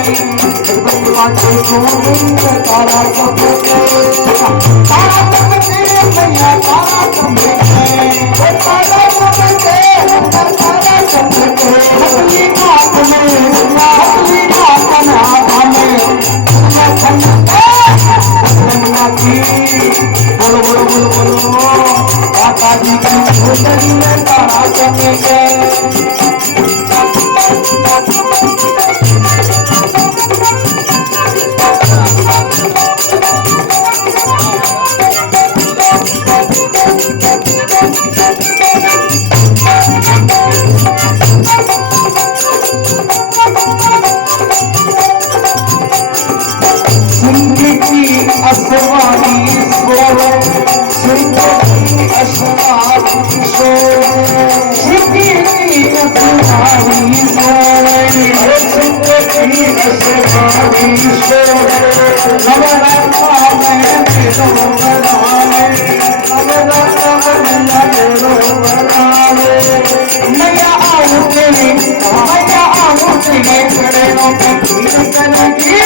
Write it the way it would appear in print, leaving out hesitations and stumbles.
बाटे गोविंद तारा चमके तारा चमके मैया तारा चमके तारा चमके तारा चमके हसली नाथ में हसली नाथ में बोलो बोलो बोलो बोलो माता जी की छोटरी में तारा चमके असवारी सोर सिंधी असवारी सोर सिंधी असवारी सोर सिंधी असवारी सोर नवरत्ना में मेरो बनावे नवरत्ना में मेरो बनावे मैया आओ तेरे करे नो कीर्तन की